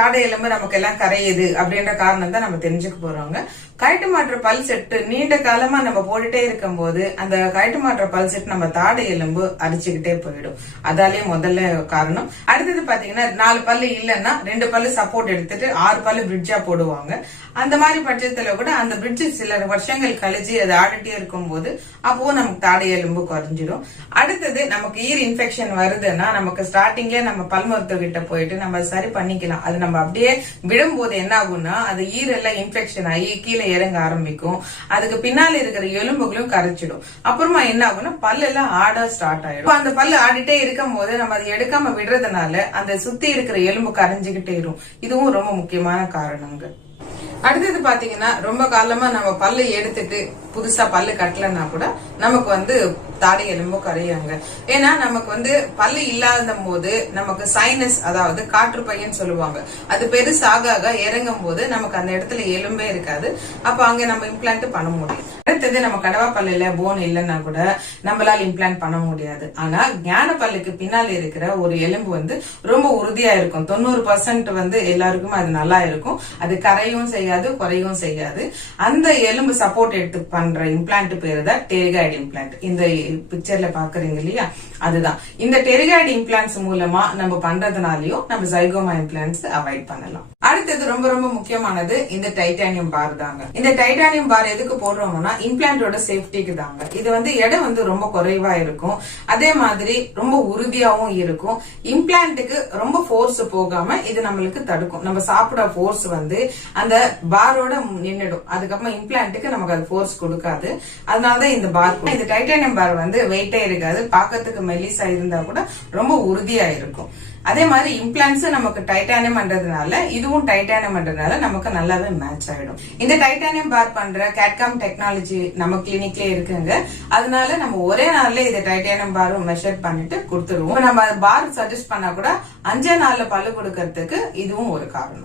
தாடை எலும்பு நமக்கு எல்லாம் கரையுது அப்படின்ற காரணம் தான் நம்ம தெரிஞ்சுக்க போறோங்க கழட்டு மாற்ற பல் செட்டு நீண்ட காலமா நம்ம போட்டுட்டே இருக்கும் போது அந்த கழட்டு மாற்ற பல் செட் நம்ம தாடை எலும்பு அரிச்சுக்கிட்டே போயிடும். அதாலே முதல்ல காரணம். அடுத்தது பாத்தீங்கன்னா நாலு பல்லு இல்லைன்னா ரெண்டு பல்லு சப்போர்ட் எடுத்துட்டு ஆறு பல்லு பிரிட்ஜா போடுவாங்க. அந்த மாதிரி பட்சத்துல கூட அந்த பிரிட்ஜ் சில வருஷங்கள் கழிச்சு அது ஆடிட்டே இருக்கும் போது அப்பவும் நமக்கு தாடை எலும்பு குறைஞ்சிடும். அடுத்தது நமக்கு ஈர் இன்ஃபெக்ஷன் வருதுன்னா நமக்கு ஸ்டார்டிங்ல நம்ம பல் மருத்துவ கிட்ட போயிட்டு நம்ம சரி பண்ணிக்கலாம். அது நம்ம அப்படியே விடும்போது என்ன ஆகும்னா அது ஈரெல்லாம் இன்ஃபெக்ஷன் ஆகி கீழே இறங்க ஆரம்பிக்கும். அதுக்கு பின்னால இருக்கிற எலும்புகளும் கரைச்சிடும். அப்புறமா என்ன ஆகும்னா பல்லு எல்லாம் ஆட ஸ்டார்ட் ஆயிடும். அந்த பல்லு ஆடிட்டே இருக்கும் போது நம்ம அதை எடுக்காம விடுறதுனால அந்த சுத்தி இருக்கிற எலும்பு கரைஞ்சுகிட்டே இருக்கும் இதுவும் ரொம்ப முக்கியமான காரணங்கள் அடுத்தது பாத்தீங்கன்னா ரொம்ப காலமா நம்ம பல்லு எடுத்துட்டு புதுசா பல்லு கட்டலன்னா கூட நமக்கு வந்து தாடை எலும்பு கரையாங்க ஏன்னா நமக்கு வந்து பல்லு இல்லாத போது நமக்கு சைனஸ் அதாவது காற்று பையன் சொல்லுவாங்க. அது பெருசாக ஆக இறங்கும் போது நமக்கு அந்த இடத்துல எலும்பே இருக்காது. அப்ப அங்க நம்ம இம்ப்ளான்ட் பண்ண முடியும். அடுத்தது நம்ம கடவா பல்லுல போன் இல்லைன்னா கூட நம்மளால இம்ப்ளான்ட் பண்ண முடியாது. ஆனா ஞான பல்லுக்கு பின்னால் இருக்கிற ஒரு எலும்பு வந்து ரொம்ப உறுதியா இருக்கும். தொண்ணூறு பர்சன்ட் வந்து எல்லாருக்கும் அது நல்லா இருக்கும். அது கரையும் செய்யாது குறையும் செய்யாது. அந்த எலும்பு சப்போர்ட் எடுத்து பண்ற இம்ப்ளான்ட் பேரு தான் டெரிகாய்டு இம்ப்ளான்ட் இந்த பிக்சர்ல பாக்குறீங்க இல்லையா? அதுதான். இந்த டெரிகாய்டு இம்ப்ளான்ட்ஸ் மூலமா நம்ம பண்றதுனாலயும் நம்ம ஜைகோமா இம்ப்ளான்ட்ஸ் அவாய்ட் பண்ணலாம். அடுத்தது ரொம்ப ரொம்ப முக்கியமானது இந்த டைட்டானியம் பார் தாங்க. இந்த டைட்டானியம் பார் எதுக்கு போடுறோம்னா இம்ப்ளான்டோட சேஃப்டிக்கு தாங்க. இது வந்து எடை வந்து ரொம்ப குறைவா இருக்கும். அதே மாதிரி ரொம்ப உறுதியாவும் இருக்கும். இம்ப்ளான்ட்டுக்கு ரொம்ப ஃபோர்ஸ் போகாம இது நம்மளுக்கு தடுக்கும். நம்ம சாப்பிட ஃபோர்ஸ் வந்து அந்த பாரோட நின்றுடும் அதுக்கப்புறம் இம்ப்ளான்ட்டுக்கு நமக்கு அது ஃபோர்ஸ் கொடுக்காது. அதனாலதான் இந்த பார் இந்த டைட்டானியம் பார் வந்து வெயிட்டே இருக்காது. பார்க்கறதுக்கு மெல்லிசா இருந்தா கூட ரொம்ப உறுதியா இருக்கும். அதே மாதிரி இம்ப்ளான்ஸ் நமக்கு டைட்டானியம் பண்றதுனால இதுவும் டைட்டானியம்ன்றதுனால நமக்கு நல்லாவே மேட்ச் ஆயிடும். இந்த டைட்டானியம் பார் பண்ற கேட்காம் டெக்னாலஜி நம்ம கிளினிக்ல இருக்குங்க. அதனால நம்ம ஒரே நாள்ல இந்த டைட்டானியம் பாரும் மெஷர் பண்ணிட்டு கொடுத்துருவோம். நம்ம பார் சஜஸ்ட் பண்ணா கூட அஞ்சே நாள்ல பல்லு கொடுக்கறதுக்கு இதுவும் ஒரு காரணம்.